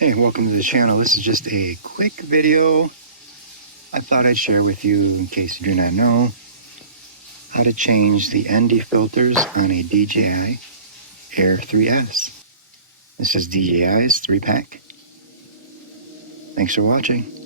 Hey, welcome to the channel. This is just a quick video I thought I'd share with you in case you do not know how to change the ND filters on a DJI Air 3S. This is DJI's 3-pack. Thanks for watching.